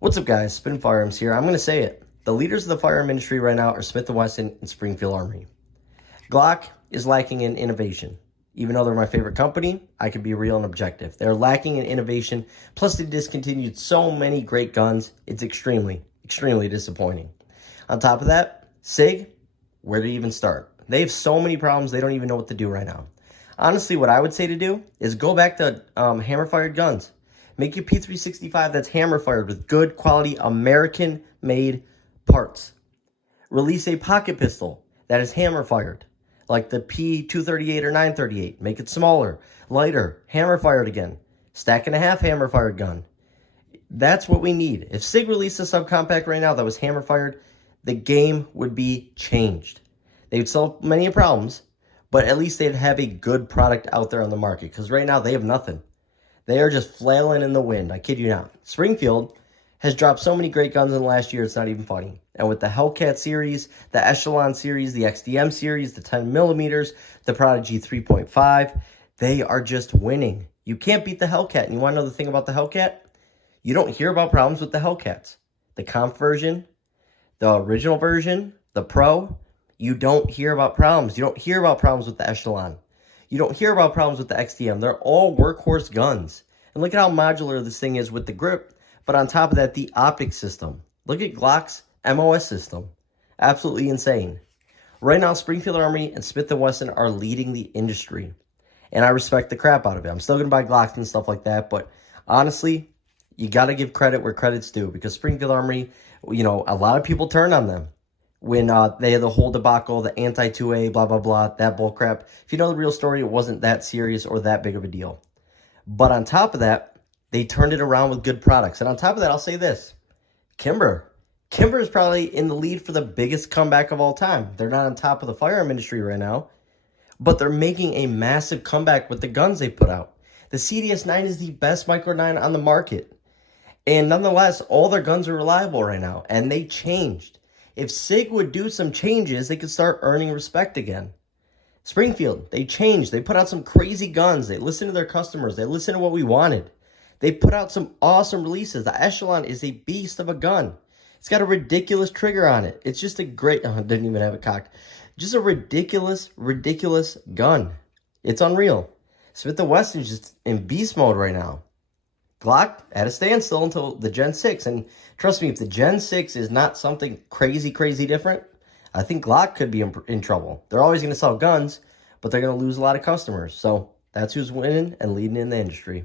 What's up, guys? Spin Firearms here. I'm going to say it. The leaders of the firearm industry right now are Smith & Wesson and Springfield Armory. Glock is lacking in innovation. Even though they're my favorite company, I can be real and objective. They're lacking in innovation. Plus, they discontinued so many great guns. It's extremely disappointing. On top of that, SIG, where to even start? They have so many problems, they don't even know what to do right now. Honestly, what I would say to do is go back to hammer-fired guns. Make your P365 that's hammer-fired with good quality American-made parts. Release a pocket pistol that is hammer-fired, like the P238 or 938. Make it smaller, lighter, hammer-fired again. Stack and a half hammer-fired gun. That's what we need. If SIG released a subcompact right now that was hammer-fired, the game would be changed. They would solve many problems, but at least they'd have a good product out there on the market, because right now they have nothing. They are just flailing in the wind. I kid you not. Springfield has dropped so many great guns in the last year, it's not even funny. And with the Hellcat series, the Echelon series, the XDM series, the 10 millimeters, the Prodigy 3.5, they are just winning. You can't beat the Hellcat. And you want to know the thing about the Hellcat? You don't hear about problems with the Hellcats. The comp version, the original version, the Pro, you don't hear about problems. You don't hear about problems with the Echelon. You don't hear about problems with the XDM. They're all workhorse guns. And look at how modular this thing is with the grip. But on top of that, the optic system. Look at Glock's MOS system. Absolutely insane. Right now, Springfield Armory and Smith & Wesson are leading the industry. And I respect the crap out of it. I'm still going to buy Glocks and stuff like that. But honestly, you got to give credit where credit's due. Because Springfield Armory, you know, a lot of people turned on them when they had the whole debacle, the anti-2A, blah, blah, blah, that bull crap. If you know the real story, it wasn't that serious or that big of a deal. But on top of that, they turned it around with good products. And on top of that, I'll say this. Kimber is probably in the lead for the biggest comeback of all time. They're not on top of the firearm industry right now, but they're making a massive comeback with the guns they put out. The CDS-9 is the best Micro 9 on the market. And nonetheless, all their guns are reliable right now, and they changed. If SIG would do some changes, they could start earning respect again. Springfield, they changed. They put out some crazy guns. They listened to their customers. They listened to what we wanted. They put out some awesome releases. The Echelon is a beast of a gun. It's got a ridiculous trigger on it. It's just a great... Oh, didn't even have it cocked. Just a ridiculous gun. It's unreal. Smith & Wesson's just in beast mode right now. Glock at a standstill until the Gen 6. And trust me, if the Gen 6 is not something crazy different, I think Glock could be in trouble. They're always going to sell guns, but they're going to lose a lot of customers. So that's who's winning and leading in the industry.